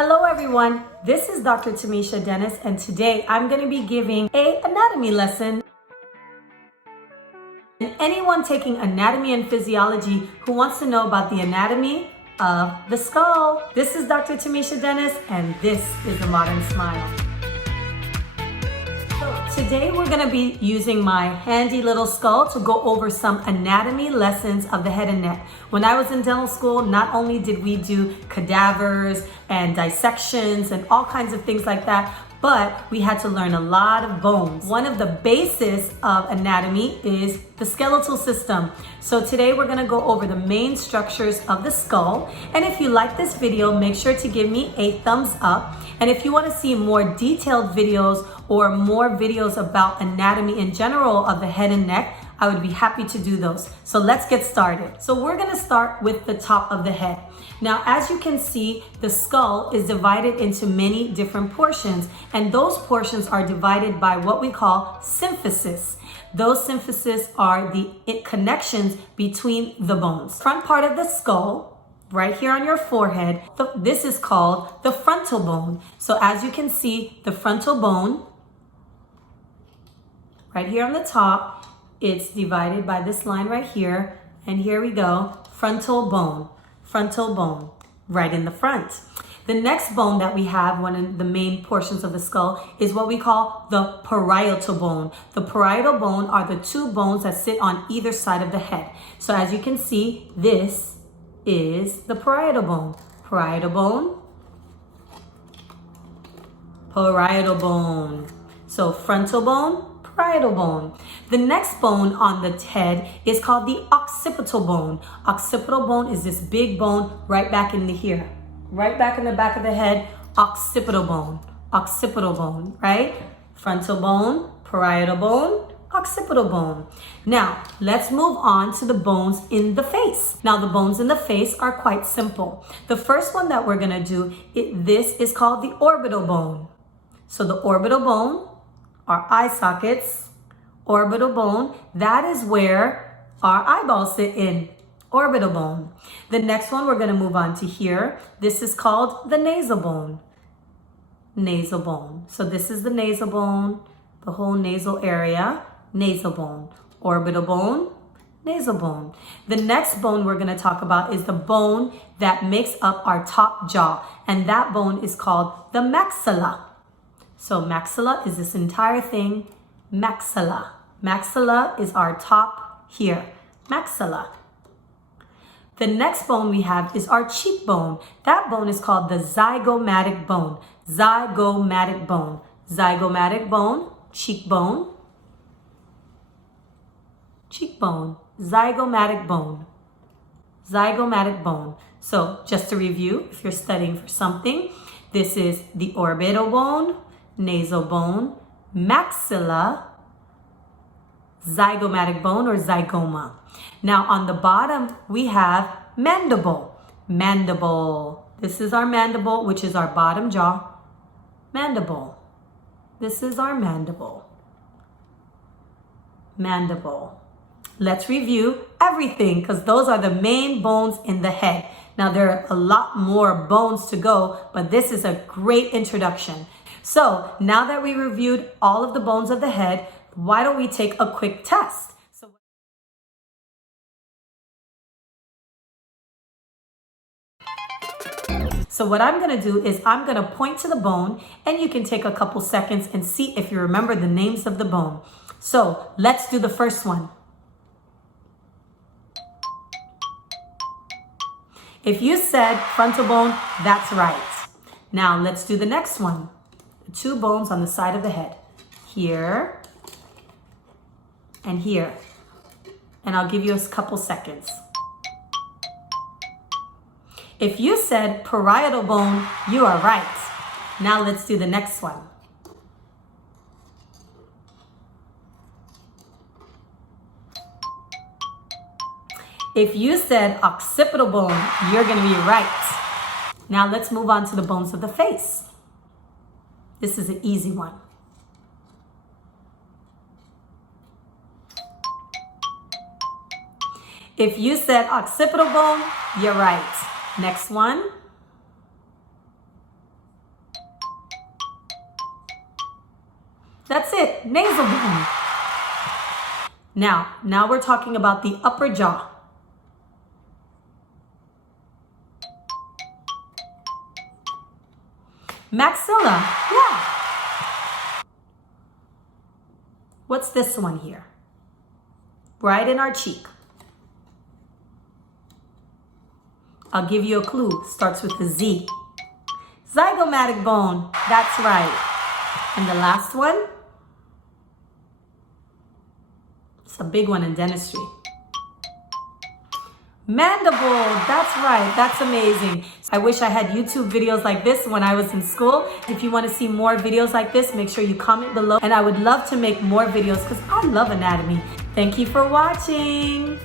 Hello everyone, this is Dr. Tamisha Denis, and today I'm going to be giving an anatomy lesson. And anyone taking anatomy and physiology who wants to know about the anatomy of the skull. This is Dr. Tamisha Denis, and this is the Modern Smile. So today we're going to be using my handy little skull to go over some anatomy lessons of the head and neck. When I was in dental school, not only did we do cadavers and dissections and all kinds of things like that, but we had to learn a lot of bones. One of the bases of anatomy is the skeletal system. So today we're gonna go over the main structures of the skull. And if you like this video, make sure to give me a thumbs up. And if you wanna see more detailed videos or more videos about anatomy in general of the head and neck, I would be happy to do those. So let's get started. So we're gonna start with the top of the head. Now, as you can see, the skull is divided into many different portions, and those portions are divided by what we call symphysis. Those symphysis are the connections between the bones. Front part of the skull, right here on your forehead, this is called the frontal bone. So as you can see, the frontal bone, right here on the top, it's divided by this line right here, and here we go, frontal bone, right in the front. The next bone that we have, one of the main portions of the skull, is what we call the parietal bone. The parietal bone are the two bones that sit on either side of the head. So as you can see, this is the parietal bone. Parietal bone, parietal bone. So frontal bone, parietal bone. The next bone on the head is called the occipital bone. Occipital bone is this big bone right back in here. Right back in the back of the head, occipital bone, right? Frontal bone, parietal bone, occipital bone. Now, let's move on to the bones in the face. Now, the bones in the face are quite simple. The first one that we're gonna do, this is called the orbital bone. So the orbital bone, our eye sockets, orbital bone, that is where our eyeballs sit in, orbital bone. The next one we're gonna move on to here. This is called the nasal bone, nasal bone. So this is the nasal bone, the whole nasal area, nasal bone, orbital bone, nasal bone. The next bone we're gonna talk about is the bone that makes up our top jaw, and that bone is called the maxilla. So maxilla is this entire thing, maxilla. Maxilla is our top here, maxilla. The next bone we have is our cheekbone. That bone is called the zygomatic bone, zygomatic bone, zygomatic bone, cheekbone, cheekbone, zygomatic bone, zygomatic bone. So just to review, if you're studying for something, this is the orbital bone, nasal bone, maxilla, zygomatic bone or zygoma. Now on the bottom, we have mandible. Mandible. This is our mandible, which is our bottom jaw. Mandible. This is our mandible. Mandible. Let's review everything because those are the main bones in the head. Now there are a lot more bones to go, but this is a great introduction. So now that we reviewed all of the bones of the head, why don't we take a quick test? So what I'm gonna do is I'm gonna point to the bone, and you can take a couple seconds and see if you remember the names of the bone. So let's do the first one. If you said frontal bone, that's right. Now let's do the next one. The two bones on the side of the head, here and here. And I'll give you a couple seconds. If you said parietal bone, you are right. Now let's do the next one. If you said occipital bone, you're gonna be right. Now let's move on to the bones of the face. This is an easy one. If you said occipital bone, you're right. Next one. That's it, nasal bone. Now we're talking about the upper jaw. Maxilla, yeah. What's this one here? Right in our cheek. I'll give you a clue. Starts with the Z. Zygomatic bone. That's right. And the last one? It's a big one in dentistry. Mandible. That's right. That's amazing. I wish I had YouTube videos like this when I was in school. If you want to see more videos like this, make sure you comment below. And I would love to make more videos because I love anatomy. Thank you for watching.